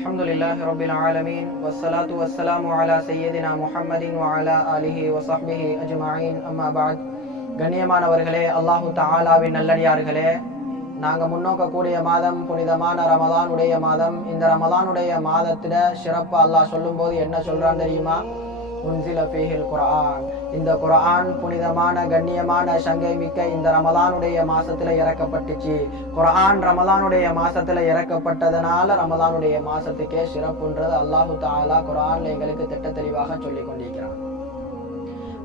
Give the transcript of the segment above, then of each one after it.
அல்ஹம்துலில்லாஹி ரப்பில் ஆலமீன் வஸ்ஸலாத்து வஸ்ஸலாமு அலா சய்யிதினா முஹம்மதின் வ அலா ஆலிஹி வ ஸஹ்பிஹி அஜ்மஈன். அம்மா பஅத். கண்ணியமானவர்களே, அல்லாஹு தஆலாவின் நல்லடியார்களே, நாங்க முன்னோக்கக்கூடிய மாதம் புனிதமான ரமலானுடைய மாதம். இந்த ரமலானுடைய மாதத்துல சிறப்பு அல்லாஹ் சொல்லும்போது என்ன சொல்றான் தெரியுமா? உன்சில ஃபீஹில் குர்ஆன். இந்த குர்ஆன் புனிதமான கண்ணியமான சங்கை மிக்க இந்த ரமலானுடைய மாசத்துல இறக்கப்பட்டுச்சு. குர்ஆன் ரமலானுடைய மாசத்துல இறக்கப்பட்டதனால ரமலானுடைய மாசத்துக்கே சிறப்புன்றது அல்லாஹு தஆலா குர்ஆன்ல எங்களுக்கு திட்ட தெளிவாக சொல்லி கொண்டிருக்கிறான்.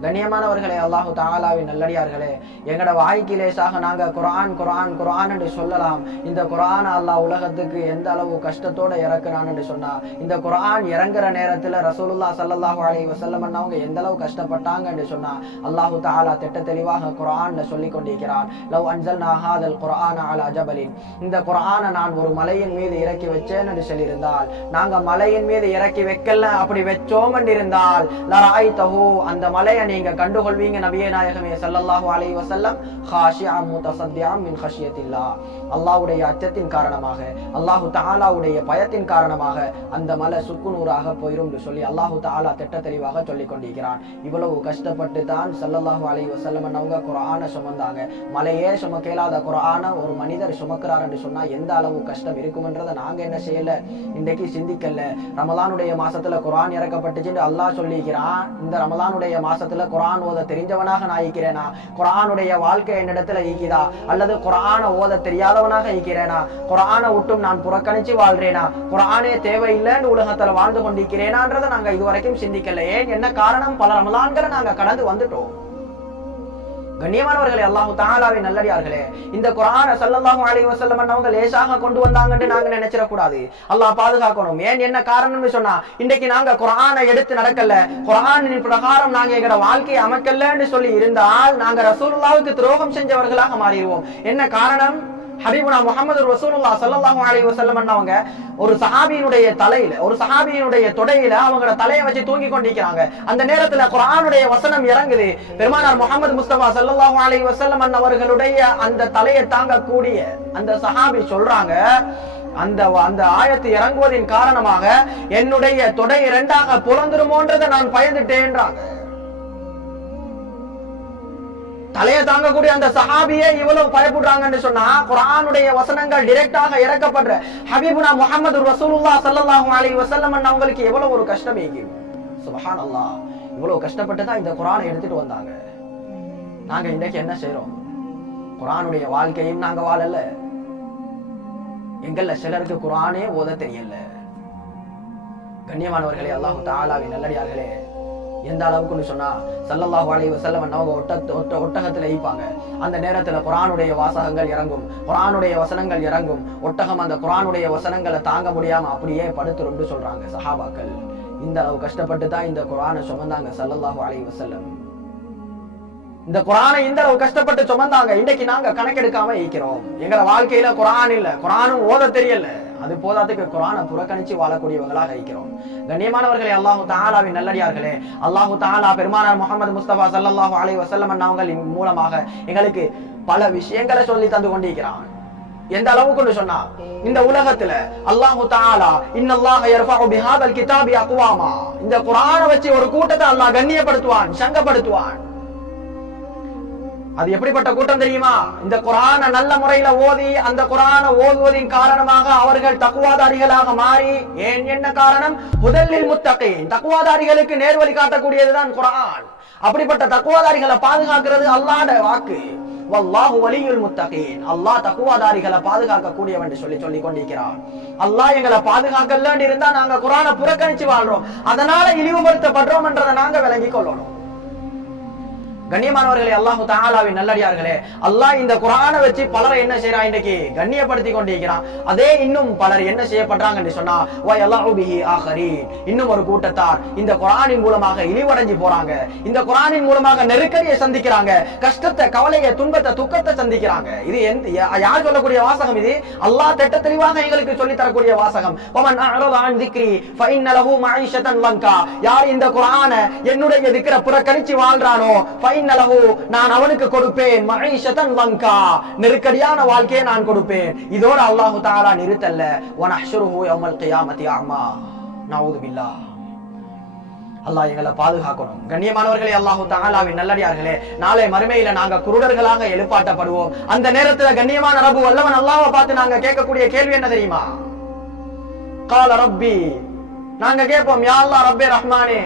கண்ணியமானவர்களே, அல்லாஹு தஆலாவின் நல்லடியார்களே, எங்கட வாய்க்கு லேசாக நாங்க குர்ஆன் குர்ஆன் குர்ஆன் என்று சொல்லலாம். இந்த குர்ஆன் அல்லாஹ் உலகத்துக்கு எந்த அளவு கஷ்டத்தோட இறக்குறான் என்று சொன்னா, இந்த குர்ஆன் இறங்குற நேரத்துல ரசூலுல்லாஹ் ஸல்லல்லாஹு அலைஹி வஸல்லம் அவங்க எந்த அளவு கஷ்டப்பட்டாங்க என்று சொன்னா அல்லாஹு தஆலா திட்ட தெளிவாக குர்ஆன்ல சொல்லி கொண்டிருக்கிறான். லவ் அன்ஸல்னா ஹாதல் குர்ஆன அலா ஜபலின். இந்த குர்ஆனை நான் ஒரு மலையின் மீது இறக்கி வச்சேன் என்று சொல்லியிருந்தால், நாங்க மலையின் மீது இறக்கி வைக்கல, அப்படி வச்சோம் என்றிருந்தால் லராய்தஹு, அந்த மலையை நீங்க கண்டுகொள்வீங்க நபியே நாயகமே ஸல்லல்லாஹு அலைஹி வஸல்லம் காஷிஅம் முத்தஸத்தியம் மின் கஷியத்தில்லாஹ். அல்லாஹ்வுடைய அச்சத்தின் காரணமாக, அல்லாஹு தஆலாவுடைய பயத்தின் காரணமாக அந்த மலை சுக்குநூறாக போயிரும் என்று சொல்லி அல்லாஹு தஆலா திட்ட தெளிவாக சொல்லி கொண்டிருக்கிறான். இவ்வளவு கஷ்டப்பட்டு தான் ஸல்லல்லாஹு அலைஹி வஸல்லம் அவங்க குர்ஆனை சுமந்தாங்க. மலையே சுமக்கலாத குர்ஆனை ஒரு மனிதர் சுமக்கிறார் என்று சொன்னா எந்த அளவு கஷ்டம் இருக்கும்ன்றதை நாங்க என்ன செய்யல, இன்றைக்கு சிந்திக்கல. ரமலானுடைய மாசத்துல குர்ஆன் இறக்கப்பட்டுச்சு அல்லாஹ் சொல்லிக்கிறான். இந்த ரமலானுடைய மாசத்துல குர்ஆன் ஓத தெரிஞ்சவனாக நான் ஈக்கிறேனா? குர்ஆனுடைய வாழ்க்கை என்னிடத்துல ஈக்குதா? அல்லது குர்ஆனை ஓத தெரியாதவனாக ஈக்கிறேனா? குர்ஆனை விட்டும் நான் புறக்கணிச்சு வாழ்றேனா? குர்ஆனே தேவையில்லைன்னு உலகத்துல வாழ்ந்து கொண்டிருக்கிறேனான்றதை நாங்க இதுவரைக்கும் சிந்திக்கல. ஏன், என்ன காரணம்? பல ரமலான்களை நாங்க கடந்து வந்துட்டோம். கண்ணியமானவர்களே, அல்லாஹு தஆலாவின் நல்லடியார்களே, இந்த குர்ஆனை ஸல்லல்லாஹு அலைஹி வஸல்லம் அவங்க லேசாக கொண்டு வந்தாங்கன்னு நாங்க நினைச்சிட கூடாது. அல்லாஹ் பாதுகாக்கணும். ஏன், என்ன காரணம்னு சொன்னா, இன்னைக்கு நாங்க குர்ஆனை எடுத்து நடக்கல, குர்ஆனின் பிரகாரம் நாங்க எங்கட வாழ்க்கையை அமைக்கலன்னு சொல்லி இருந்தால் நாங்க ரசூலுல்லாஹ்வுக்கு துரோகம் செஞ்சவர்களாக மாறிடுவோம். என்ன காரணம்? ஹபீபுனா முஹம்மது ரசூலுல்லாஹ் ஸல்லல்லாஹு அலைஹி வஸல்லம் அவங்க ஒரு சஹாபியினுடைய தலையில, ஒரு சஹாபியினுடைய தொடையில அவங்களோட தலையை வச்சு தூங்கி கொண்டிருக்கிறாங்க. அந்த நேரத்துல குர்ஆனுடைய வசனம் இறங்குது. பெருமானார் முஹம்மது முஸ்தபா ஸல்லல்லாஹு அலைஹி வஸல்லம் அவர்களுடைய அந்த தலையை தாங்கக்கூடிய அந்த சஹாபி சொல்றாங்க, அந்த ஆயத்து இறங்குவதின் காரணமாக என்னுடைய தொடை இரண்டாக புலந்துருமோன்றதை நான் பயந்துட்டேன்றாங்க. தலையை தாங்கக்கூடிய அந்த சஹாபியே இவ்வளவு பயப்படுறாங்கன்னு சொன்னா, குர்ஆனுடைய வசனங்கள் டைரக்டாக இறக்கப்படுற ஹபீபுனா முஹம்மது ரசூலுல்லாஹ் ஸல்லல்லாஹு அலைஹி வஸல்லம் அவங்களுக்கு எவ்வளவு ஒரு கஷ்டம் ஏகும். சுப்ஹானல்லாஹ். இவ்வளவு கஷ்டப்பட்டு தான் இந்த குர்ஆனை எடுத்துட்டு வந்தாங்க. நாங்க இன்னைக்கு என்ன செய்றோம்? குர்ஆனுடைய வாழ்க்கையும் நாங்க வாழல. எங்கள்ல சிலருக்கு குர்ஆனே ஓத தெரியல. கண்ணியமானவர்களே, அல்லாஹு தஆலாவின் நல்லடியார்களே, எந்த அளவுக்குன்னு சொன்னா ஸல்லல்லாஹு அலைஹி வஸல்லம் அவங்க ஒட்டகத்துல ஈப்பாங்க. அந்த நேரத்துல குர்ஆனுடைய வாசகங்கள் இறங்கும், குர்ஆனுடைய வசனங்கள் இறங்கும். ஒட்டகம் அந்த குர்ஆனுடைய வசனங்களை தாங்க முடியாம அப்படியே படுத்துரும்னு சொல்றாங்க சஹாபாக்கள். இந்த அளவு கஷ்டப்பட்டு தான் இந்த குர்ஆனை சுமந்தாங்க ஸல்லல்லாஹு அலைஹி வஸல்லம். இந்த குர்ஆனை இந்த அளவு கஷ்டப்பட்டு சுமந்தாங்க. இன்னைக்கு நாங்க கணக்கெடுக்காம ஈக்கிறோம். எங்கள வாழ்க்கையில குர்ஆன் இல்ல, குர்ஆனும் ஓத தெரியல. அது போதாதுக்கு குர்ஆனை புறக்கணிச்சு வாழக்கூடியவங்களாக இருக்கிறோம். கண்ணியமானவர்களே, அல்லாஹு தஆலாவின் நல்லடியார்களே, அல்லாஹு தஆலா பெருமானார் முஹம்மது முஸ்தபா ஸல்லல்லாஹு அலைஹி வஸல்லம் அவங்களின் மூலமாக எங்களுக்கு பல விஷயங்களை சொல்லி தந்து கொண்டிருக்கிறான். எந்த அளவுக்கு சொன்னா, இந்த உலகத்துல அல்லாஹு தஆலா இன்னல்லாஹ யர்ஃபஉ பிஹாதல் கிதாபி அக்வாமா, இந்த குர்ஆனை வச்சு ஒரு கூட்டத்தை அல்லாஹ் கண்ணியப்படுத்துவான், சங்கப்படுத்துவான். அது எப்படிப்பட்ட கூட்டம் தெரியுமா? இந்த குர்ஆனை நல்ல முறையில ஓதி அந்த குர்ஆனை ஓதுவதின் காரணமாக அவர்கள் தக்வாதாரிகளாக மாறி, ஏன், என்ன காரணம்? ஹுதல்லில் முத்தகீன், தக்வாதாரிகளுக்கு நேர்வழி காட்டக்கூடியதுதான் குர்ஆன். அப்படிப்பட்ட தக்வாதாரிகளை பாதுகாக்கிறது அல்லாஹ்வுடைய வாக்கு. வல்லாஹு வலியுல் முத்தகீன். அல்லாஹ் தக்வாதாரிகளை பாதுகாக்க கூடியவன் என்று சொல்லி கொண்டிருக்கிறான். அல்லாஹ் எங்களை பாதுகாக்கலன்னு இருந்தா நாங்க குர்ஆனை புறக்கணிச்சு வாழ்றோம், அதனால இழிவுபடுத்தப்படுறோம் என்றதை நாங்க விளங்கிக் கொள்ளணும். கண்ணியமானவர்களே, அல்லாஹு தஆலாவின் நல்லடியார்களே, அல்லாஹ் இந்த குர்ஆனை வச்சு பலரை என்ன செய்யறான், இன்னைக்கு கண்ணியப்படுத்தி கொண்டிருக்கிறான். அதே இன்னும் பலர் என்ன செய்யப்படுறாங்கன்னு சொன்னா வயலஉ பிஹி ஆகரீன், இன்னும் ஒரு கூட்டத்தார் இந்த குர்ஆனின் மூலமாக இழிவடைஞ்சு போறாங்க. இந்த குர்ஆனின் மூலமாக நெருக்கடியை சந்திக்கிறாங்க, கஷ்டத்தை, கவலையை, துன்பத்தை, துக்கத்தை சந்திக்கிறாங்க. இது யார் சொல்லக்கூடிய வாசகம்? இது அல்லாஹ் திட்ட தெளிவாக எங்களுக்கு சொல்லி தரக்கூடிய வாசகம். வமன் அஅரத அன் ذிக்ரி ஃபஇன்ன லஹு மஈஷத்தன் லங்கா, யார் இந்த குர்ஆனை என்னுடைய திக்ர புறக்கணிச்சு வாழ்றானோ நான் அவனுக்கு கொடுப்பேன் மஈஷத்தன் வங்கா, நெருக்கடியான வாழ்க்கையை நான் கொடுப்பேன். இதோட அல்லாஹு தஆலா நிறுத்தல்ல, வனஹ்ஷுருஹு யௌமல் கியாமத்தி அமா. நஊது பில்லாஹ். அல்லாஹ் எங்களை பாதுகாக்கணும். கண்ணியமானவர்களே, அல்லாஹு தஆலாவின் நல்லடியார்களே, நாளை மறுமையில நாங்க குருடர்களாக எழுப்பாட்டப்படுவோம். அந்த நேரத்துல கண்ணியமான ரப்பு வல்லவன் அல்லாஹ்வை பார்த்து நாங்க கேட்கக்கூடிய கேள்வி என்ன தெரியுமா? கால ரப்பி, நாங்க கேட்போம், யா அல்லாஹ் ரப்பே ரஹ்மானே,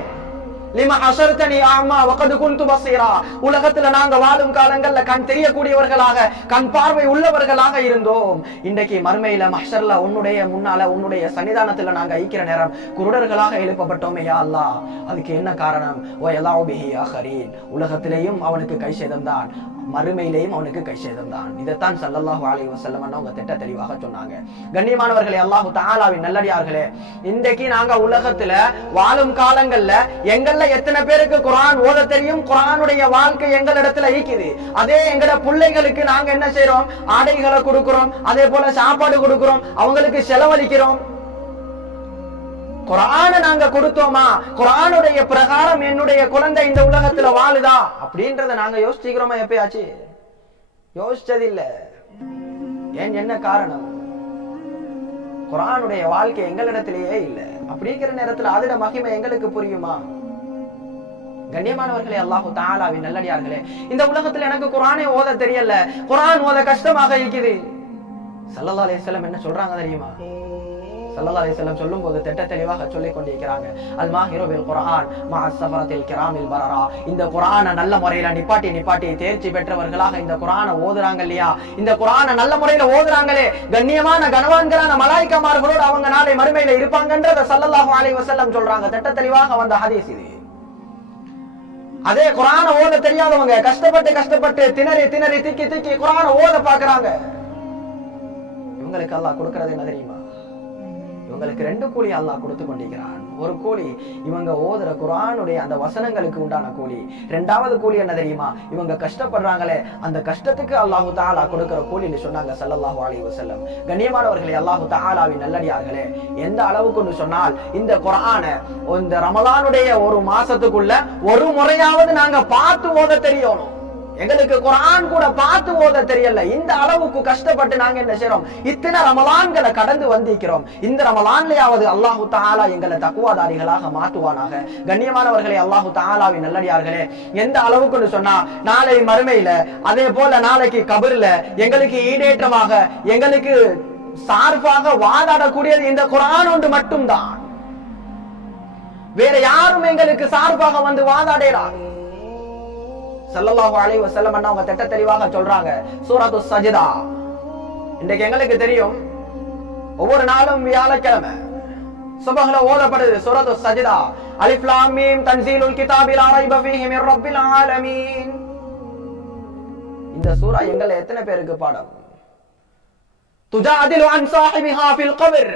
லிமா ஹஸர்தனி அமா வகத் குன்து பஸீரா. உலகத்துல நாங்க வாழும் காலங்கள்ல கண் தெரியக்கூடியவர்களாக, கண் பார்வை உள்ளவர்களாக இருந்தோம். இன்றைக்கு மறுமையில மஹ்ஷர்ல உன்னுடைய முன்னால, உன்னுடைய சன்னிதானத்துல நாங்க ஐக்கிற நேரம் குருடர்களாக எழுப்பப்பட்டோமே யா அல்லாஹ். அதுக்கு என்ன காரணம்? வயலாஉ பிஹி ஆகரீன். உலகத்திலேயும் அவனுக்கு கை சேதம் தான், மறுமையிலேயும் அவனுக்கு கை சேதம் தான். இதைத்தான் ஸல்லல்லாஹு அலைஹி வஸல்லம் அவங்க திட்ட தெளிவாக சொன்னாங்க. கண்ணியமானவர்களே, அல்லாஹு தஆலாவின் நல்லடியார்களே, இன்றைக்கு நாங்க உலகத்துல வாழும் காலங்கள்ல எங்கள எத்தனை பேருக்கு குர்ஆன் ஓத தெரியும்? குர்ஆனுடைய வாழ்க்கை எங்களிடத்துல இருக்குது. அதே எங்கட பிள்ளைகளுக்கு நாங்க என்ன செய்யறோம்? ஆடைகளை கொடுக்கிறோம், அதே போல சாப்பாடு கொடுக்கிறோம், அவங்களுக்கு செலவழிக்கிறோம். குர்ஆனை நாங்க கொடுத்தோமா? குர்ஆனுடைய பிரகாரம் என்னுடைய குழந்தை இந்த உலகத்துல வாழுதா அப்படின்றத நாங்க யோசிச்சுக்கிறோமா? எப்பயாச்சு யோசிச்சது இல்ல. ஏன், என்ன காரணம்? குர்ஆனுடைய வாழ்க்கை எங்களிடத்திலேயே இல்ல. அப்படிங்கிற நேரத்துல அதோட மகிமை எங்களுக்கு புரியுமா? கண்ணியமானவர்களே, அல்லாஹு தஆலாவின் நல்லடியார்களே, இந்த உலகத்துல எனக்கு குர்ஆனை ஓத தெரியல, குர்ஆன் ஓத கஷ்டமாக இருக்குது. ஸல்லல்லாஹு அலைஹி வஸல்லம் என்ன சொல்றாங்க தெரியுமா? ஸல்லல்லாஹு அலைஹி வஸல்லம் சொல்லும்போது திட்ட தெளிவாக சொல்லிக் கொண்டிருக்கிறாங்க, அல் மாஹிரு பில் குர்ஆன் மஅ ஸஃபரத்தில் கிராமில் பரரா. இந்த குர்ஆனை நல்ல முறையில நிப்பாட்டி தேர்ச்சி பெற்றவர்களாக இந்த குர்ஆனை ஓதுறாங்க இல்லையா? இந்த குர்ஆனை நல்ல முறையில ஓதுறாங்களே, கண்ணியமான கனவான்களான மலாயிகமார்களோடு அவங்க நாளை மறுமையில இருப்பாங்கன்றத ஸல்லல்லாஹு அலைஹி வஸல்லம் சொல்றாங்க. திட்ட தெளிவாக வந்த ஹதீஸ் இது. அதே குர்ஆனை ஓத தெரியாதவங்க கஷ்டப்பட்டு திணறி திக்கி குர்ஆனை ஓத பாக்குறாங்க. இவங்களுக்கு அல்லாஹ் கொடுக்கிறது என்ன தெரியுமா? இவங்களுக்கு 2 கூலி அல்லாஹ் கொடுத்து கொண்டிருக்கிறான். ஒரு கூலி இவங்க ஓதுற குர்ஆனுடைய அந்த வசனங்களுக்கு உண்டான கூலி. 2வது கூலி என்ன தெரியுமா? இவங்க கஷ்டப்படுறாங்களே, அந்த கஷ்டத்துக்கு அல்லாஹு தஆலா கொடுக்கிற கூலின்னு சொன்னாங்க ஸல்லல்லாஹு அலைஹி வஸல்லம். கண்ணியமானவர்களே, அல்லாஹு தஆலாவின் நல்லடியார்களே, எந்த அளவுக்கு சொன்னால் இந்த குர்ஆனை இந்த ரமலானுடைய ஒரு மாசத்துக்குள்ள ஒரு முறையாவது நாங்க பார்த்து ஓத தெரியணும். எங்களுக்கு குர்ஆன் கூட பார்த்து ஓத தெரியல. இந்த அளவுக்கு கஷ்டப்பட்டு நாங்க என்ன செய்றோம்? இத்தனை ரமலான்களை கடந்து வந்திருக்கிறோம். இந்த ரமலான்லயாவது அல்லாஹு தஆலா எங்களை தக்வாதாரிகளாக மாற்றுவானாக. கண்ணியமானவர்களே, அல்லாஹு தஆலாவின் நல்லடியார்களே, எந்த அளவுக்கு சொன்னா நாளை மறுமையில, அதே போல நாளைக்கு கபர்ல எங்களுக்கு ஈடேற்றமாக, எங்களுக்கு சார்பாக வாதாடக்கூடியது இந்த குர்ஆன் ஒன்று மட்டும்தான். வேற யாரும் எங்களுக்கு சார்பாக வந்து வாதாடலாம். ஸல்லல்லாஹு அலைஹி வஸல்லம் அவங்க திட்ட தெளிவாக சொல்றாங்க, சூரத்து சஜ்தா. இன்றைக்கு எங்களுக்கு தெரியும், ஒவ்வொரு நாளும் வியாழக்கிழமை சுபஹ்ல ஓதப்படுது சூரத்து சஜ்தா. அலிஃப் லாம் மீம் தன்சீலுல் கிதாபி லா ரைப ஃபீஹி மிர் ரப்பில் ஆலமீன். இந்த சூரா எங்களை எத்தனை பேருக்கு பாடம்? துஜாதிலு அன் ஸாஹிபிஹா ஃபில் கப்ர்.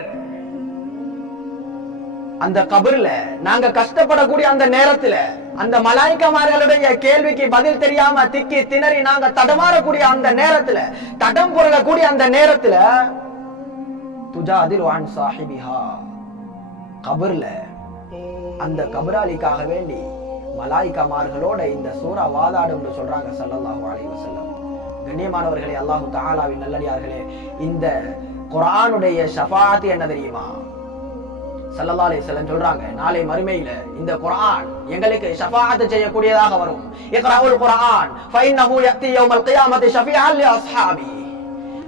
அந்த கபர்ல நாங்க கஷ்டப்படக்கூடிய அந்த நேரத்துல, அந்த மலாயிகமார்களுடைய கேள்விக்கு பதில் தெரியாம திக்கி திணறி நாங்க தடமாறக்கூடிய அந்த நேரத்துல, தடம் புரளக்கூடிய அந்த நேரத்துல, துஜாதிலு அன் ஸாஹிபிஹா, கபர்ல அந்த கபராளிக்காக வேண்டி மலாயிகமார்களோட இந்த சூரா வாதாடும் சொல்றாங்க ஸல்லல்லாஹு அலைஹி வஸல்லம். கண்ணியமானவர்களே, அல்லாஹு தஆலாவின் நல்லடியார்களே, இந்த குர்ஆனுடைய ஷஃபாஅத் என்ன தெரியுமா? ஸல்லல்லாஹு அலைஹி வஸல்லம் சொல்றாங்க, நாளை மறுமையில இந்த குர்ஆன் எங்களுக்கு ஷஃபாஅத் செய்யக்கூடியதாக வரும். இக்ராஉல் குர்ஆன் ஃபஇன்னஹு யஅதி யௌமல் கியாமத்தி ஷஃபீஅன் லி அஸ்ஹாபி.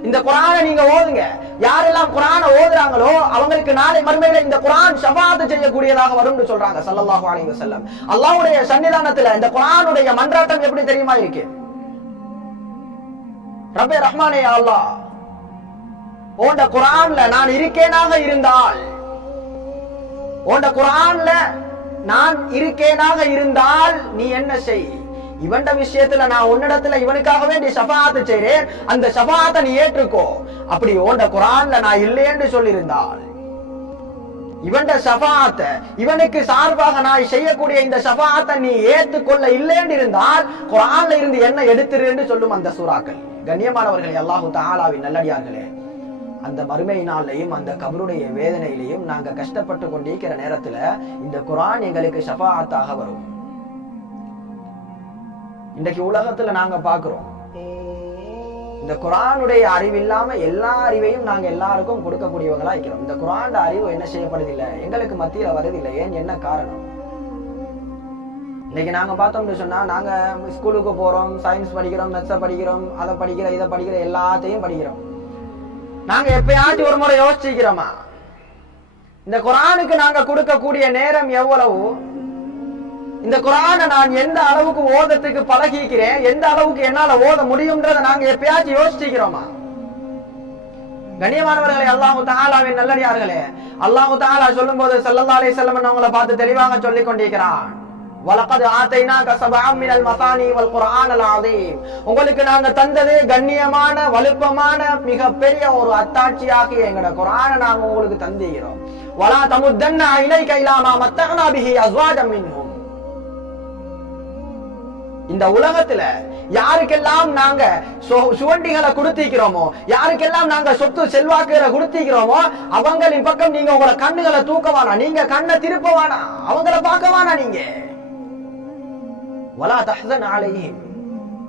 இந்த குர்ஆனை நீங்க ஓதுங்க. யாரெல்லாம் குர்ஆனை ஓதுறாங்களோ அவங்களுக்கு நாளை மறுமையில இந்த குர்ஆன் ஷஃபாஅத் செய்யக்கூடியதாக வரும்னு சொல்றாங்க ஸல்லல்லாஹு அலைஹி வஸல்லம். அல்லாஹ்வுடைய சன்னிதானத்துல இந்த குர்ஆனுடைய மன்றாட்டம் எப்படி தெரியுமா இருக்கு? ரப்பே ரஹ்மானே, யா அல்லாஹ், உன்ட குர்ஆன்ல நான் இருக்கேனாக இருந்தால், உன்ட குர்ஆன்ல நான் இருக்கேனாக இருந்தால் நீ என்ன செய்? இவன்ட விஷயத்துல நான் உன்னிடத்துல இவனுக்காக வேண்டி ஷஃபாஅத் செய்றேன், அந்த ஷஃபாஅத்தை நீ ஏற்றுக்கோ. அப்படி உன்ட குர்ஆன்ல நான் இல்லைன்னு சொல்லியிருந்தால், இவன்ட ஷஃபாஅத்தை, இவனுக்கு சார்பாக நான் செய்யக்கூடிய இந்த ஷஃபாஅத்தை நீ ஏற்றுக்கொள்ள இல்லைன்னு இருந்தால் குர்ஆன்ல இருந்து என்ன எடுத்துருன்னு சொல்லும் அந்த சூறாக்கள். கண்ணியமானவர்களே, அல்லாஹு தஆலாவின் நல்லடியார்களே, அந்த மறுமை நாளையும் அந்த கபருடைய வேதனையிலையும் நாங்க கஷ்டப்பட்டு கொண்டிருக்கிற நேரத்துல இந்த குர்ஆன் எங்களுக்கு ஷஃபாஅத்தாக வரும். இன்றைக்கு உலகத்துல நாங்க பாக்குறோம், இந்த குர்ஆனுடைய அறிவு இல்லாம எல்லா அறிவையும் நாங்க எல்லாருக்கும் கொடுக்கக்கூடியவங்களா இருக்கிறோம். இந்த குர்ஆன் அறிவு என்ன செய்யப்படுதில்லை, எங்களுக்கு மத்தியில வருதில்லை. ஏன், என்ன காரணம்? இன்னைக்கு நாங்க பார்த்தோம்னு சொன்னா, நாங்க ஸ்கூலுக்கு போறோம், சயின்ஸ் படிக்கிறோம், மெத்ஸ படிக்கிறோம், அதை படிக்கிற இதை படிக்கிற எல்லாத்தையும் படிக்கிறோம். நாங்க எப்பயாச்சும் ஒரு முறை யோசிச்சுக்கிறோமா, இந்த குர்ஆனுக்கு நாங்க கொடுக்கக்கூடிய நேரம் எவ்வளவு, இந்த குர்ஆனை நான் எந்த அளவுக்கு ஓதத்துக்கு பழகிக்கிறேன், எந்த அளவுக்கு என்னால ஓத முடியும்ன்றதை நாங்க எப்பயாச்சும் யோசிச்சுக்கிறோமா? கண்ணியமானவர்களே, அல்லாஹு தஆலாவின் நல்லடியார்களே, அல்லாஹு தஆலா சொல்லும்போது ஸல்லல்லாஹு அலைஹி வஸல்லம் அவங்களை பார்த்து தெளிவாக சொல்லிக் கொண்டிருக்கிறான், வலகத் ஆதைனாக சபஅம் மினல் மசானி வல் குர்ஆனல் அதீம். உங்களுக்கு நாங்க தந்தது கண்ணியமான வலுப்பமான மிகப்பெரிய ஒரு அத்தாட்சியாகி எங்கட குர்ஆனை நாங்க உங்களுக்கு தந்திக்கிறோம். வலா தமுத்தன்ன ஐனைக இலா மா மத்தஅனா பிஹி அஸ்வாஜம் மின்ஹும். இந்த உலகத்துல யாருக்கெல்லாம் நாங்க சுவண்டிகளை கொடுத்திக்கிறோமோ, யாருக்கெல்லாம் நாங்க சொத்து செல்வாக்குகளை கொடுத்திக்கிறோமோ, அவங்களின் பக்கம் நீங்க உங்களோட கண்ணுகளை தூக்கவானா, நீங்க கண்ணை திருப்பவானா, அவங்கள பார்க்கவானா நீங்க. வலா தஹ்சன் அலைஹிம்,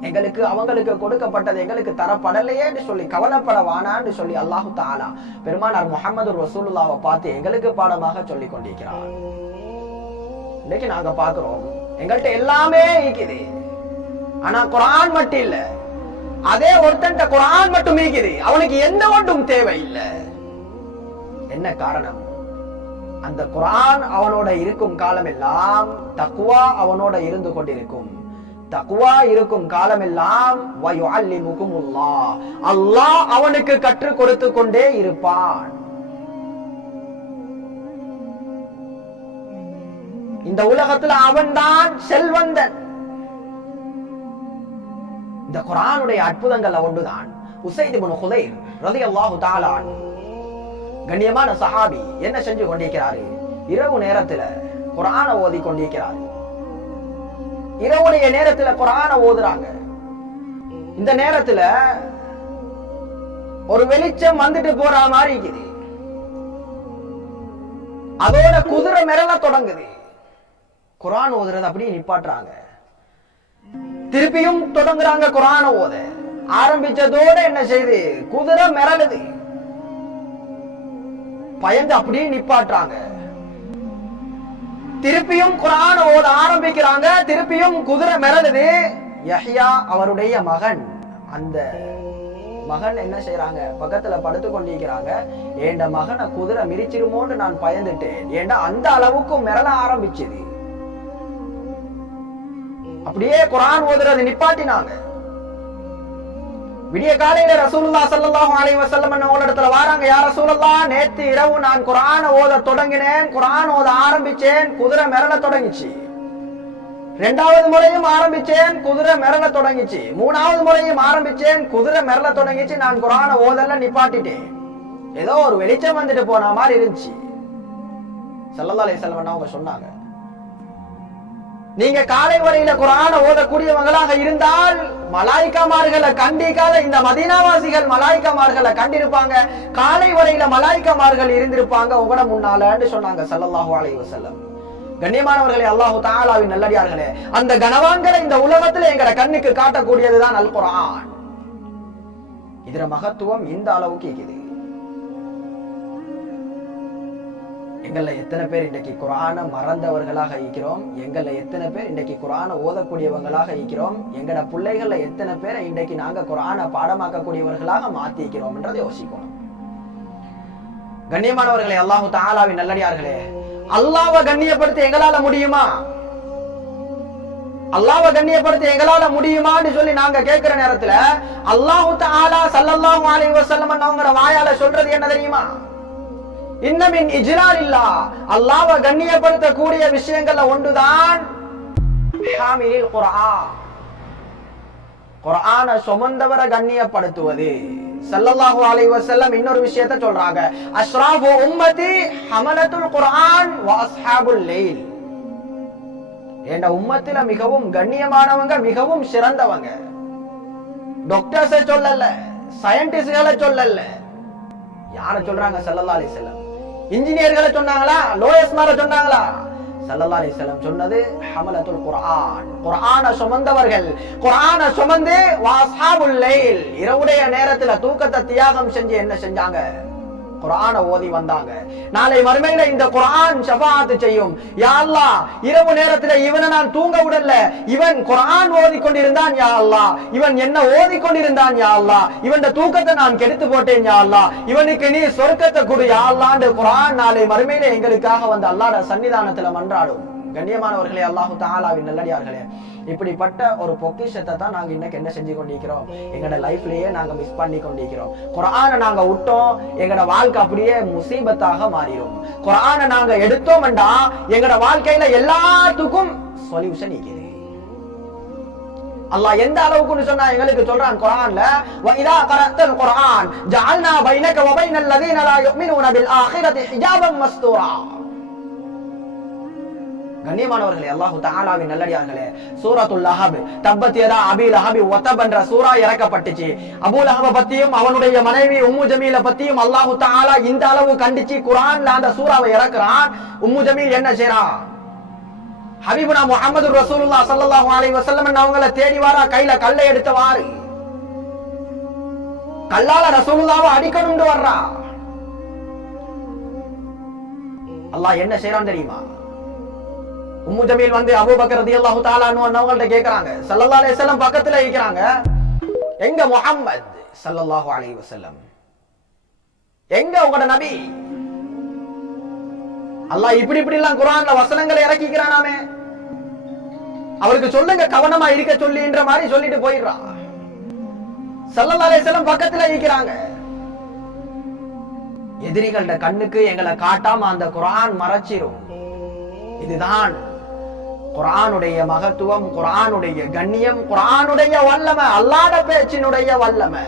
எங்களுக்கு அவங்களுக்கு கொடுக்கப்பட்டது எங்களுக்கு தரப்படலையே என்று சொல்லி கவலைப்படவானான்னு சொல்லி அல்லாஹு தஆலா பெருமானார் முஹம்மது ரசூலுல்லாஹ்வை பார்த்து எங்களுக்கு பாடமாக சொல்லி கொண்டிருக்கிறார். இன்னைக்கு நாங்க பாக்குறோம், எங்கள்கிட்ட எல்லாமே இருக்குது, ஆனா குர்ஆன் மட்டும் இல்ல. அதே ஒருத்தன்ட்ட குர்ஆன் மட்டும் இருக்குது, அவனுக்கு எந்த ஒன்றும் தேவையில்லை. என்ன காரணம்? அந்த குர்ஆன் அவனோட இருக்கும் காலம் எல்லாம் தக்வா அவனோட இருந்து கொண்டிருக்கும். தக்வா இருக்கும் காலம் எல்லாம் வயுஅல்லிமுகுமுல்லாஹ், அல்லாஹ் அவனுக்கு கற்றுக் கொடுத்து கொண்டே இருப்பான். இந்த உலகத்துல அவன்தான் செல்வந்தன். இந்த குர்ஆனுடைய அற்புதங்கள் ஒன்றுதான். உஸைத் இப்னு ஹுதைர் ரலியல்லாஹு தஆலா அன்ஹு, கண்ணியமான சஹாபி, என்ன செஞ்சு கொண்டிருக்கிறாரு? இரவு நேரத்துல குர்ஆனை ஓதி கொண்டிருக்கிறாரு. இரவுடைய நேரத்துல குர்ஆனை ஓதுறாங்க. இந்த நேரத்துல ஒரு வெளிச்சம் வந்துட்டு போற மாதிரி இருக்குது. அதோட குதிரை மிரள தொடங்குது. குர்ஆன் ஓதுறது அப்படியே நிப்பாட்டுறாங்க. திருப்பியும் தொடங்குறாங்க குர்ஆனை ஓத. ஆரம்பிச்சதோட என்ன செய்யுது? குதிரை மிரளுது. பயந்து அப்படியே நிப்பாட்டுறாங்க. திருப்பியும் குர்ஆனை ஓத ஆரம்பிக்கிறாங்க. திருப்பியும் குதிரை மிரளுது. யஹ்யா அவருடைய மகன், அந்த மகன் என்ன செய்யறாங்க? பக்கத்துல படுத்து கொண்டிருக்கிறாங்க. ஏண்ட மகனை குதிரை மிரிச்சிருமோன்னு நான் பயந்துட்டேன். ஏண்டா அந்த அளவுக்கு மிரள ஆரம்பிச்சது. அப்படியே குர்ஆன் ஓதுறது நிப்பாட்டினாங்க. விடிய காலையில ரசூலுல்லாஹ் ஸல்லல்லாஹு அலைஹி வஸல்லம் அவங்களிடத்துல வராங்க. யா ரசூலல்லாஹ், நேத்து இரவு நான் குர்ஆனை ஓத தொடங்கினேன், குர்ஆன் ஓத ஆரம்பிச்சேன், குதிரை மிரள தொடங்கிச்சு. இரண்டாவது முறையும் ஆரம்பிச்சேன், குதிரை மிரள தொடங்கிச்சு. மூணாவது முறையும் ஆரம்பிச்சேன், குதிரை மிரள தொடங்கிச்சு. நான் குர்ஆனை ஓதல நிப்பாட்டிட்டேன். ஏதோ ஒரு வெளிச்சம் வந்துட்டு போன மாதிரி இருந்துச்சு. ஸல்லல்லாஹு அலைஹி வஸல்லம் அவங்க சொன்னாங்க, நீங்க காலை வரையில குர்ஆனை ஓதக்கூடியவங்களாக இருந்தால் மலாயிக்காமார்களை கண்டிக்காத இந்த மதீனாவாசிகள் மலாயிக்காமார்களை கண்டிருப்பாங்க. காலை வரையில மலாயிக்காமார்கள் இருந்திருப்பாங்க உங்களோட முன்னாலன்னு சொன்னாங்க ஸல்லல்லாஹு அலைஹி வஸல்லம். கண்ணியமானவர்களே, அல்லாஹு தஆலாவின் நல்லடியார்களே, அந்த கனவான்களை இந்த உலகத்துல எங்கட கண்ணுக்கு காட்டக்கூடியதுதான் அல் குர்ஆன். இதர மகத்துவம் இந்த அளவுக்கு இருக்குது. எங்கள்ல எத்தனை பேர் இன்றைக்கு குர்ஆனை மறந்தவர்களாக இருக்கிறோம்? எங்கள்ல எத்தனை பேர் இன்றைக்கு குர்ஆனை ஓதக்கூடியவங்களாக இருக்கிறோம்? எங்கட பிள்ளைகள்ல எத்தனை பேரை இன்றைக்கு நாங்க குர்ஆனை பாடமாக்கக்கூடியவர்களாக மாத்திக்கிறோம் என்றதை யோசிக்கணும். கண்ணியமானவர்களே, அல்லாஹு தஆலாவின் நல்லடியார்களே, அல்லாஹ்வை கண்ணியப்படுத்த எங்களால முடியுமா? அல்லாஹ்வை கண்ணியப்படுத்த எங்களால முடியுமான்னு சொல்லி நாங்க கேட்கிற நேரத்துல அல்லாஹு தஆலா ஸல்லல்லாஹு அலைஹி வஸல்லம் அவங்களோட வாயால சொல்றது என்ன தெரியுமா? இன்னமின் இஜ்லாலில்லாஹ், அல்லாஹ்வை கண்ணியப்படுத்தக்கூடிய விஷயங்கள்ல ஒன்றுதான் ஹாமிலில் குர்ஆன், குர்ஆனை சுமந்தவரை கண்ணியப்படுத்துவது. ஸல்லல்லாஹு அலைஹி வஸல்லம் இன்னொரு விஷயத்தை சொல்றாங்க, அஷ்ராஃபு உம்மதி ஹமலத்துல் குர்ஆன் வ அஸ்ஹாபுல் லைல். என்ற உம்மத்தில மிகவும் கண்ணியமானவங்க, மிகவும் சிறந்தவங்க. டாக்டர்ஸை சொல்லல, சயின்டிஸ்ட்களை சொல்லல, யார சொல்றாங்க? ஸல்லல்லாஹு அலைஹி வஸல்லம். இன்ஜினியர்களை சொன்னாங்களா? லோயஸ்மார சொன்னாங்களா? ஸல்லல்லாஹு அலைஹி வஸல்லம் சொன்னது ஹமலத்துல் குர்ஆன், குர்ஆனை சுமந்தவர்கள். குர்ஆனை சுமந்து வஅஸ்ஹாபுல் லைல், இரவுடைய நேரத்துல தூக்கத்தை தியாகம் செஞ்சு என்ன செஞ்சாங்க? குர்ஆனை ஓதி வந்தாங்க. நாளை மறுமையில இந்த குர்ஆன் ஷஃபாஅத் செய்யும். யா அல்லாஹ், இரவு நேரத்துல இவனை நான் தூங்க விடல, இவன் குர்ஆன் ஓதி கொண்டிருந்தான் யா அல்லாஹ், இவன் என்ன ஓதி கொண்டிருந்தான் யா அல்லாஹ், இவன் தூக்கத்தை நான் கெடுத்து போட்டேன் யா அல்லாஹ், இவனுக்கு நீ சொர்க்கத்தை கொடு யா அல்லாஹ்னு குர்ஆன் நாளை மறுமையில எங்களுக்காக வந்து அல்லாஹ்வுடைய சன்னிதானத்துல மன்றாடும். கண்ணியமானவர்களே, அல்லாஹு தஆலாவின் நல்லடியார்களே, இப்படிப்பட்ட ஒரு பொக்கிஷத்தை தான் நாங்க இன்னைக்கு என்ன செஞ்சு கொண்டிருக்கிறோம்? எங்கட லைஃப்லயே நாங்க மிஸ் பண்ணி கொண்டிருக்கிறோம். குர்ஆனை நாங்க விட்டோம், எங்கட வாழ்க்கை அப்படியே முசீபத்தாக மாறிடும். குர்ஆனை நாங்க எடுத்தோம்டா எங்கட வாழ்க்கையில எல்லாத்துக்கும் சொல்யூஷன் இருக்குது. அல்லாஹ் எந்த அளவுக்குன்னு சொன்னா எங்களுக்கு சொல்றான் குர்ஆன்ல, வஇதா கரஅத்தல் குர்ஆன் ஜஅல்னா பைனக வ பைனல் லதீன லா யுமினூன பில் ஆখিরাতি ஹிஜாபன் மஸ்தூரா. கண்ணியமானவர்களே, அல்லாஹு தஆலாவின் நல்லடியார்களே, சூரத்துல் லஹப், தப்பத் யதா அபீ லஹப் வ தப் என்ற சூரா இறக்கப்பட்டுச்சு. அபூ லஹப் பத்தியும் அவனுடைய மனைவி உம்மு ஜமீல பத்தியும் அல்லாஹு தஆலா இந்த அளவு கண்டிச்சு குர்ஆன்ல அந்த சூராவை இறக்குறான். உம்மு ஜமீல் என்ன செய்றான்? ஹபீபுனா முஹம்மது ரசூலுல்லாஹ் ஸல்லல்லாஹு அலைஹி வஸல்லம் அவங்கள தேடி வாரா, கையில கல்லை எடுத்தவாறு கல்லால ரசூலுல்லாஹ்வை அடிக்கணும்னு வர்றா. அல்லாஹ் என்ன செய்றான் தெரியுமா? உம்மு ஜமீல் வந்து அபூபக்கர் ரலியல்லாஹு தஆலா அன்ஹு அவங்கள்ட்ட கேக்குறாங்க. ஸல்லல்லாஹு அலைஹி வஸல்லம் பக்கத்துல இருக்கிறாங்க. எங்க முஹம்மத் ஸல்லல்லாஹு அலைஹி வஸல்லம், எங்க உங்களோட நபி? அல்லாஹ் இப்படி இப்படி எல்லாம் குர்ஆன்ல வசனங்களை இறக்கிக்கிறானாமே, அவருக்கு சொல்லுங்க கவனமா இருக்க சொல்லின்ற மாதிரி சொல்லிட்டு போயிடுறா. ஸல்லல்லாஹு அலைஹி வஸல்லம் பக்கத்துல இருக்கிறாங்க. எதிரிகளோட கண்ணுக்கு எங்களை காட்டாம அந்த குர்ஆன் மறைச்சிரும். இதுதான் குர்ஆனுடைய மகத்துவம், குர்ஆனுடைய கண்ணியம், குர்ஆனுடைய வல்லமை, அல்லாஹ்வுடைய பேச்சினுடைய வல்லமை.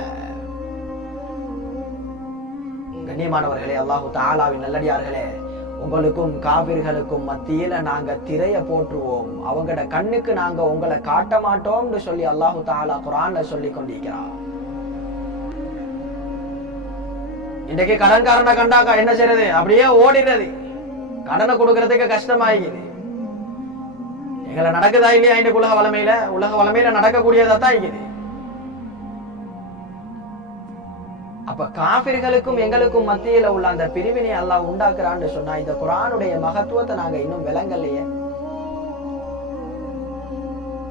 கண்ணியமானவர்களே, அல்லாஹு தஆலாவின் நல்லடியார்களே, உங்களுக்கும் காபிர்களுக்கும் மத்தியில நாங்க திரைய போற்றுவோம், அவங்களோட கண்ணுக்கு நாங்க உங்களை காட்ட மாட்டோம்னு சொல்லி அல்லாஹு தஆலா குர்ஆன்ல சொல்லி கொண்டிருக்கிறார். இன்றைக்கு கடன்காரனை கண்டாக்கா என்ன செய்யறது? அப்படியே ஓடிடுறது. கடனை கொடுக்கறதுக்கு கஷ்டமாயிக்குது. எங்களை நடக்குதா இல்லையா? இன்றைக்கு உலக வளமையில நடக்கக்கூடியதா தான் இருக்குது. அப்ப காபிர்களுக்கும் எங்களுக்கும் மத்தியில உள்ள அந்த பிரிவினை அல்லாஹ் உண்டாக்குறான்னு சொன்னா இந்த குர்ஆனுடைய மகத்துவத்தை நாங்க இன்னும் விளங்கலையே.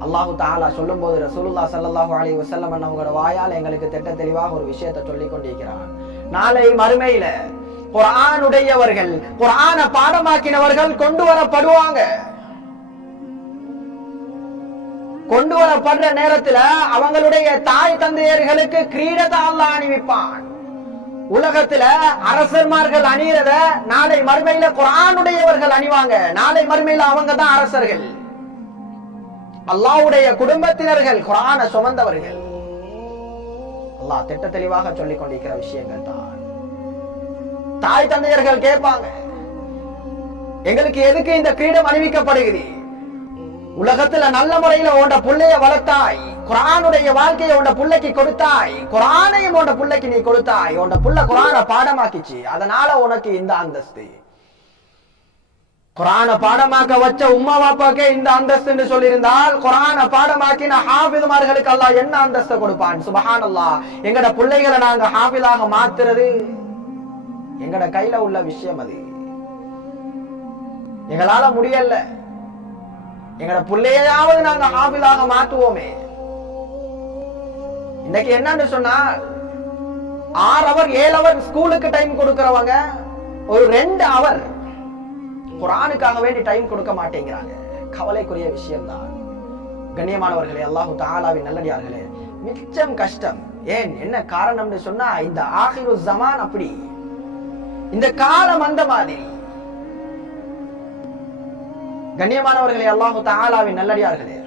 அல்லாஹு தஆலா சொல்லும் போது ரசூலுல்லாஹ் ஸல்லல்லாஹு அலைஹி வஸல்லம் அவங்களோட வாயால் எங்களுக்கு திட்ட தெளிவாக ஒரு விஷயத்தை சொல்லிக் கொண்டிருக்கிறான். நாளை மறுமையில குர்ஆனுடையவர்கள், குர்ஆனை பாடமாக்கினவர்கள் கொண்டு வரப்படுவாங்க. கொண்டு வரப்படுற நேரத்துல அவங்களுடைய தாய் தந்தையர்களுக்கு கிரீடத்தை அல்லாஹ் அணிவிப்பான். உலகத்துல அரசர்மார்கள் அணியறத நாளை மறுமையில குர்ஆனுடையவர்கள் அணிவாங்க. நாளை மறுமையில அவங்க தான் அரசர்கள், அல்லாஹ்வுடைய குடும்பத்தினர்கள், குர்ஆனை சுமந்தவர்கள். அல்லாஹ் திட்ட தெளிவாக சொல்லிக் கொண்டிருக்கிற விஷயங்கள் தான். தாய் தந்தையர்கள் கேட்பாங்க, எங்களுக்கு எதுக்கு இந்த கிரீடம் அணிவிக்கப்படுகிறது? உலகத்துல நல்ல முறையில உண்ட புள்ளைய வளர்த்தாய், குர்ஆனுடைய வாழ்க்கையை உண்ட புள்ளைக்கு கொடுத்தாய், குர்ஆனையும் உண்ட புள்ளைக்கு நீ கொடுத்தாய், உண்ட புள்ள குர்ஆனை பாடமாக்கிச்சு, அதனால உனக்கு இந்த அந்தஸ்து. குர்ஆனை பாடமாக்க வச்ச உம்மா பாப்பாக்கே இந்த அந்தஸ்து சொல்லியிருந்தால் குர்ஆனை பாடமாக்கின ஹாஃபிதுமார்களுக்கு அல்லாஹ் என்ன அந்தஸ்து கொடுப்பான்? சுப்ஹானல்லாஹ். எங்கட பிள்ளைகளை நாங்க ஹாஃபிதாக மாத்துறது எங்கட கையில உள்ள விஷயம். அது எங்களால முடியல. எங்கட பிள்ளையாவது நாங்க ஹாஃபிதாக மாத்துவோமே. இன்னைக்கு என்னன்னு சொன்னா 6 ஹவர் 7 ஹவர் ஸ்கூலுக்கு டைம் கொடுக்கறவங்க ஒரு 2 ஹவர் குர்ஆனுக்காக வேண்டி டைம் கொடுக்க மாட்டேங்கிறாங்க. கவலைக்குரிய விஷயம் தான். கண்ணியமானவர்களே, அல்லாஹு தஆலாவின் நல்லடியார்களே, மிச்சம் கஷ்டம். ஏன் என்ன காரணம்னு சொன்னா இந்த ஆகிரு ஜமான் அப்படி, இந்த காலம் அந்த மாதிரி. கண்ணியமானவர்களே, அல்லாஹு தஆலாவின் நல்லடியார்களே,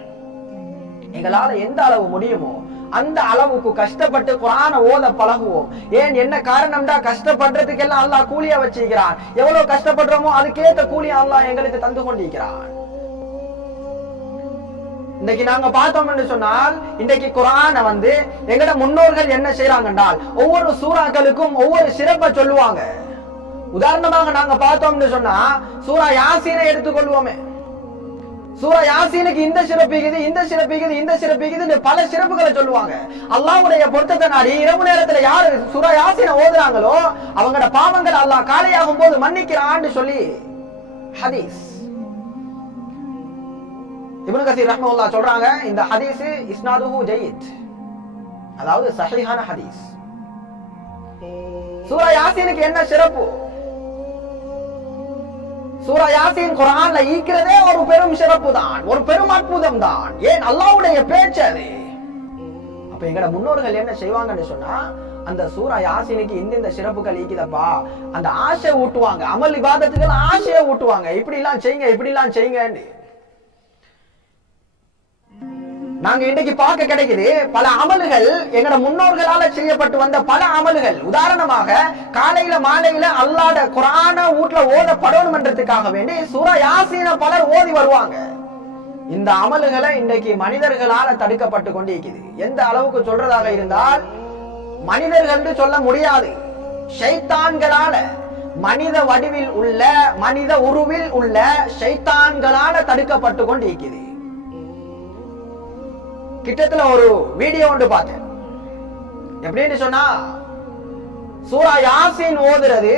எங்களால எந்த அளவு முடியுமோ அந்த அளவுக்கு கஷ்டப்பட்டு குர்ஆனை ஓத பழகுவோம். ஏன் என்ன காரணம்டா, கஷ்டப்படுறதுக்கு எல்லாம் அல்லாஹ் கூலியா வச்சிருக்கிறான். எவ்வளவு கஷ்டப்படுறோமோ அதுக்கேற்ற கூலியா அல்லாஹ் எங்களுக்கு தந்து கொண்டிருக்கிறான். இன்னைக்கு நாங்க பார்த்தோம்னு சொன்னால் இன்றைக்கு குர்ஆனை வந்து எங்கட முன்னோர்கள் என்ன செய்யறாங்கன்றால் ஒவ்வொரு சூறாக்களுக்கும் ஒவ்வொரு சிறப்பை சொல்லுவாங்க. உதாரணமாக நாங்க பார்த்தோம்னு சொன்னா சூரா யாசீனை எடுத்துக்கொள்வோமே. சூரா யாசீனுக்கு இந்த சிறப்பிக்குது, இந்த சிறப்பிக்குது, இந்த சிறப்பிக்குது, பல சிறப்புகளை சொல்லுவாங்க. அல்லாஹ்வுடைய பொருத்தத்தை நாடி இரவு நேரத்துல யாரு சூரா யாசீனை ஓதுறாங்களோ அவங்களோட பாவங்கள் அல்லாஹ் காலையாகும் போது மன்னிக்கிறான்னு சொல்லி ஹதீஸ். இப்னு கஸீர் ரஹ்மத்துல்லாஹ் சொல்றாங்க, இந்த ஹதீஸ் இஸ்னாதுஹு ஜய்யித், அதாவது சஹீஹான ஹதீஸ். சூரா யாசீனுக்கு என்ன சிறப்பு? சூரா யாசீன் குர்ஆன்ல ஈக்கிறதே ஒரு பெரும் சிறப்பு தான், ஒரு பெரும் அற்புதம் தான். ஏன்? அல்லாஹ்வுடைய பேச்சு அது. அப்ப எங்கட முன்னோர்கள் என்ன செய்வாங்கன்னு சொன்னா, அந்த சூரா யாசீனுக்கு இந்த சிறப்புகள் ஈக்குதப்பா, அந்த ஆசை ஊட்டுவாங்க, அமல் இபாதத்துகள் ஆசையை ஊட்டுவாங்க, இப்படி எல்லாம் செய்யுங்க, இப்படி எல்லாம் செய்யுங்க. நாங்க இன்னைக்கு பார்க்க கிடைக்குது பல அமல்கள், எங்கட முன்னோர்களால செய்யப்பட்டு வந்த பல அமல்கள். உதாரணமாக காலையில மாலையில அல்லாஹ்ட குர்ஆன வீட்ல ஓதப்படணும் என்றதுக்காக வேண்டி சூரா யாசீனை பலர் ஓதி வருவாங்க. இந்த அமல்களை இன்னைக்கு மனிதர்களால தடுக்கப்பட்டு கொண்டு இருக்குது. எந்த அளவுக்கு சொல்றதாக இருந்தால், மனிதர்கள் சொல்ல முடியாது, ஷைத்தான்களால, மனித வடிவில் உள்ள, மனித உருவில் உள்ள ஷைத்தான்களால தடுக்கப்பட்டு கொண்டு இருக்குது. கிட்டத்துல ஒரு வீடியோ ஒன்று பார்த்தேன். எப்படின்னு சொன்னா, சூரா யாசீன் ஓதுறது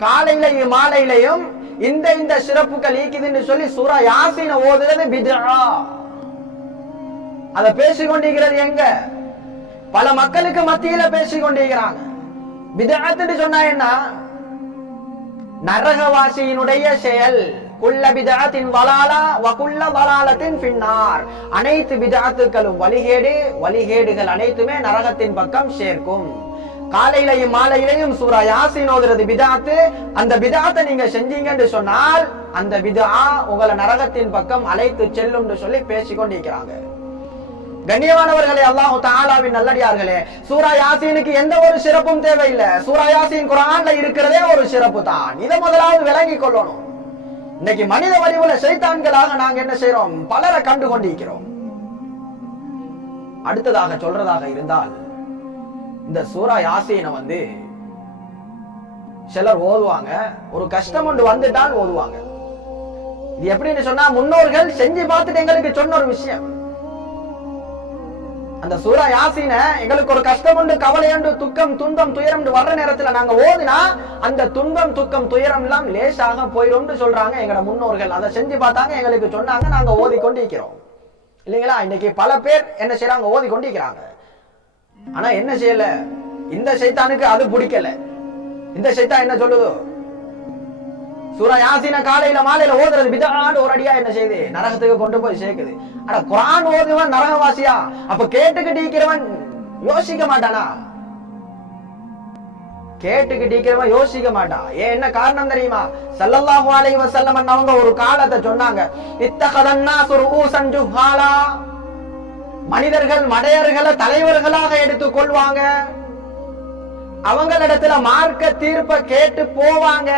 காலையிலையும் மாலையிலையும் இந்த சிறப்புகள் ஈக்குதுன்னு சொல்லி சூரா யாசீனை ஓதுறது பித்ஆ. அத பேசிக்கொண்டிருக்கிறது எங்க? பல மக்களுக்கு மத்தியில பேசிக்கொண்டிருக்கிறாங்க. பித்ஆத்துன்னு சொன்னா என்ன? நரகவாசியினுடைய செயல். குல்ல பித்ஆத்தின் வலாலா வ குல்ல வலாலத்தின் ஃபின்னார். அனைத்து பித்ஆத்துகளும் வழிகேடு, வழிகேடுகள் அனைத்துமே நரகத்தின் பக்கம் சேர்க்கும். காலையிலையும் மாலையிலையும் சூரா யாசீன் ஓதுறது பித்ஆத். அந்த பித்ஆத்தை நீங்க செஞ்சீங்கன்னு சொன்னால் அந்த பித்ஆ உங்களை நரகத்தின் பக்கம் அழைத்து செல்லும் சொல்லி பேசிக்கொண்டிருக்கிறாங்க. கண்ணியமானவர்களே, அல்லாஹ் தஆலாவின் நல்லடியார்களே, சூரா யாசீனுக்கு எந்த ஒரு சிறப்பும் தேவையில்லை. சூரா யாசீன் குர்ஆன்ல இருக்கிறதே ஒரு சிறப்பு தான். இதை முதலாவது விளங்கிக் கொள்ளணும். இன்னைக்கு மனித வடிவுல ஷைத்தான்களாக நாங்க என்ன செய்யறோம்? பலரை கண்டு கொண்டிருக்கிறோம். அடுத்ததாக சொல்றதாக இருந்தால், இந்த சூரா யாசீனை சிலர் ஓதுவாங்க, ஒரு கஷ்டம் ஒன்று வந்துட்டால் ஓதுவாங்க. இது எப்படின்னு சொன்னா, முன்னோர்கள் செஞ்சு பார்த்துட்டு எங்களுக்கு சொன்ன ஒரு விஷயம். அந்த சூரா யாசீனை எங்களுக்கு ஒரு கஷ்டம் உண்டு, கவலை உண்டு, துக்கம், துன்பம், துயரம் வர்ற நேரத்துல நாங்க ஓதினா அந்த துன்பம், துக்கம், துயரம் எல்லாம் லேசாக போயிடும் சொல்றாங்க எங்கட முன்னோர்கள். அதை செஞ்சு பார்த்தாங்க, எங்களுக்கு சொன்னாங்க, நாங்க ஓதி கொண்டிருக்கிறோம் இல்லைங்களா? இன்னைக்கு பல பேர் என்ன செய்யறாங்க? ஓதி கொண்டிருக்கிறாங்க. ஆனா என்ன செய்யல? இந்த சைத்தானுக்கு அது பிடிக்கல. இந்த சைத்தான் என்ன சொல்லுது? சூரா யாசீனை காலையில மாலையில ஓதுறது பித்ஆன்னு ஒரு அடியா என்ன செய்யுது? நரகத்துக்கு கொண்டு போய் சேர்க்குது. ஆனா குர்ஆன் ஓதுவன் நரகவாசியா? அப்ப கேட்டுக்கிட்டு இருக்கிறவன் யோசிக்க மாட்டானா? கேட்டுக்கிட்டு இருக்கிறவன் யோசிக்க மாட்டான். ஏன்? என்ன காரணம் தெரியுமா? ஸல்லல்லாஹு அலைஹி வஸல்லம் அவங்க ஒரு காலத்தை சொன்னாங்க, இத்தகதன்னாஸு ரூஸன் ஜுஹாலா. மனிதர்கள் மடையர்களை தலைவர்களாக எடுத்துக் கொள்வாங்க, அவங்களிடத்துல மார்க்க தீர்ப்பை கேட்டு போவாங்க.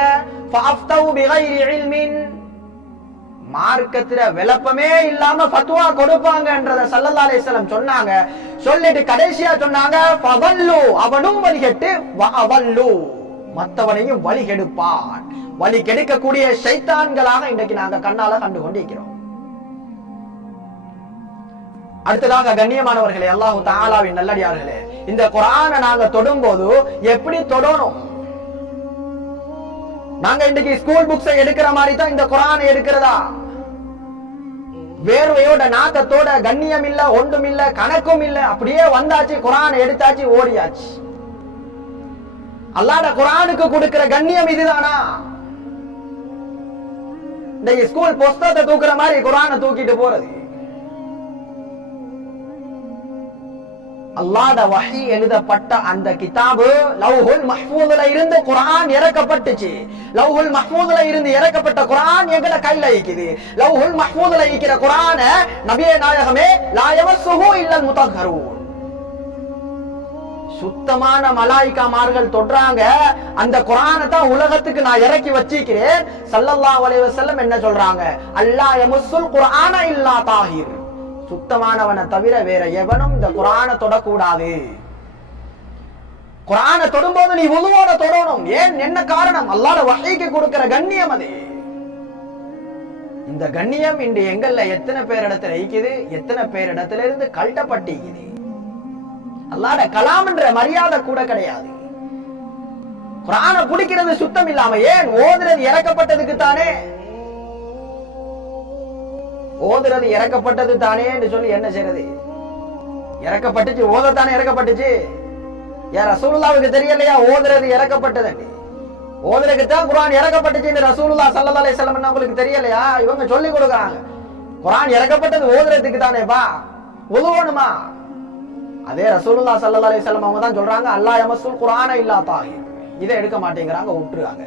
மார்க்கத்துல விளப்பமே இல்லாம ஃபத்வா கொடுப்பாங்கன்றத ஸல்லல்லாஹு அலைஹி வஸல்லம் சொன்னாங்க. சொல்லிட்டு கடைசியா சொன்னாங்க, ஃபவல்லு, அவனும் வழிகெட்டு வஅவல்லு, மத்தவனையும் வழி கெடுப்பான். வழி கெடுக்கக்கூடிய ஷைத்தான்களாக இன்றைக்கு நாங்க கண்ணால கண்டு கொண்டிருக்கிறோம். அடுத்ததாக கண்ணியமானவர்களே, அல்லாஹ் தஆலாவின் நல்லடியார்களே, இந்த குர்ஆனை நாங்க தொடும்போது எப்படி தொடணும்? நாங்க இன்னைக்கு ஸ்கூல் புக்ஸை எடுக்கிற மாதிரி தான் இந்த குர்ஆனை எடுக்கிறதா? வேர்வையோட, நாக்கத்தோட, கண்ணியம் இல்ல, ஒன்றும் இல்ல, கணக்கும் இல்ல, அப்படியே வந்தாச்சு, குர்ஆனை எடுத்தாச்சு, ஓடியாச்சு. அல்லாஹ்வுடைய குர்ஆனுக்கு கொடுக்கிற கண்ணியம் இதுதானா? இந்த ஸ்கூல் புஸ்தகத்தை தூக்குற மாதிரி குர்ஆனை தூக்கிட்டு போறது. அல்லாஹ்வுடைய வஹி எழுதப்பட்ட அந்த கிதாபு லவ்ஹுல் மஹ்ஃபூதுல இருந்து குர்ஆன் இறக்கப்பட்டுச்சு. லவ்ஹுல் மஹ்ஃபூதுல இருந்து இறக்கப்பட்ட குர்ஆன் எங்கட கையில இருக்குது. லவ்ஹுல் மஹ்ஃபூதுல இருக்கிற குர்ஆனை நபியே நாயகமே லா யமஸ்ஸுஹு இல்லல் முத்தஹ்ஹரூன், சுத்தமான மலாயிகாமார்கள் தொடுறாங்க. அந்த குர்ஆனை தான் உலகத்துக்கு நான் இறக்கி வச்சிக்கிறேன். ஸல்லல்லாஹு அலைஹி வஸல்லம் என்ன சொல்றாங்க? அல்லா யமஸ்ஸுல் குர்ஆன இல்லா தாஹிர், சுத்தமானவனை தவிர வேற எவனும் இந்த குர்ஆனை தொடக்கூடாது. குர்ஆனை தொடும்போது நீ வுதுவோட தொடணும். ஏன்? என்ன காரணம்? அல்லாஹ்வுடைய வஹீக்கு கொடுக்கிற கண்ணியம் அது. இந்த கண்ணியம் இன்று எங்கள்ல எத்தனை பேரிடத்துல இருக்குது, எத்தனை பேரிடத்துல இருந்து கழட்டப்பட்டிருக்குது. அல்லாஹ்வுடைய கலாம் என்ற மரியாதை கூட கிடையாது. குர்ஆனை பிடிக்கிறது சுத்தம் இல்லாம, ஏன் ஓதுறது இறக்கப்பட்டதுக்கு தானே, ஓதுறது இறக்கப்பட்டது தானே என்று சொல்லி என்ன செய்யறது? இறக்கப்பட்டுச்சு, ஓதத்தானே இறக்கப்பட்டுச்சு. யார் ரசூலுல்லாஹ்வுக்கு தெரியலையா ஓதுறது இறக்கப்பட்டது? ஓதுறதுக்கு தான் குர்ஆன் இறக்கப்பட்டுச்சு ரசூலுல்லாஹ் ஸல்லல்லாஹு அலைஹி வஸல்லம் உங்களுக்கு தெரியலையா? இவங்க சொல்லி கொடுக்குறாங்க குர்ஆன் இறக்கப்பட்டது ஓதுறதுக்கு தானேப்பா, ஓதுவணுமா? அதே ரசூலுல்லாஹ் ஸல்லல்லாஹு அலைஹி வஸல்லம் அவங்க தான் சொல்றாங்க, அல்லா யமஸ்ஸுல் குர்ஆன இல்லா தாஹிர். இதை எடுக்க மாட்டேங்கிறாங்க, விட்டுறாங்க.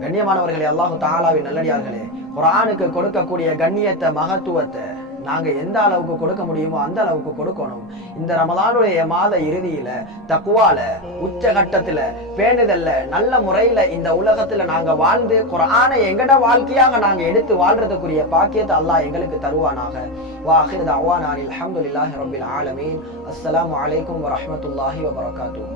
கண்ணியமானவர்களே, அல்லாஹு தஆலாவின் நல்லடியார்களே, குர்ஆனுக்கு கொடுக்கக்கூடிய கண்ணியத்தை, மகத்துவத்தை நாங்க எந்த அளவுக்கு கொடுக்க முடியுமோ அந்த அளவுக்கு கொடுக்கணும். இந்த ரமலானுடைய மாத இறுதியில தக்வால உச்சகட்டத்துல பேணுதல்ல நல்ல முறையில இந்த உலகத்துல நாங்க வாழ்ந்து குர்ஆனை எங்கட வாழ்க்கையாக நாங்க எடுத்து வாழ்றதுக்குரிய பாக்கியத்தை அல்லாஹ் எங்களுக்கு தருவானாக. வாஹிர் தஅவானா அல்ஹம்துலில்லாஹி ரப்பில் ஆலமீன். அஸ்ஸலாமு அலைக்கும் வரஹ்மத்துல்லாஹி வபரகாத்துஹு.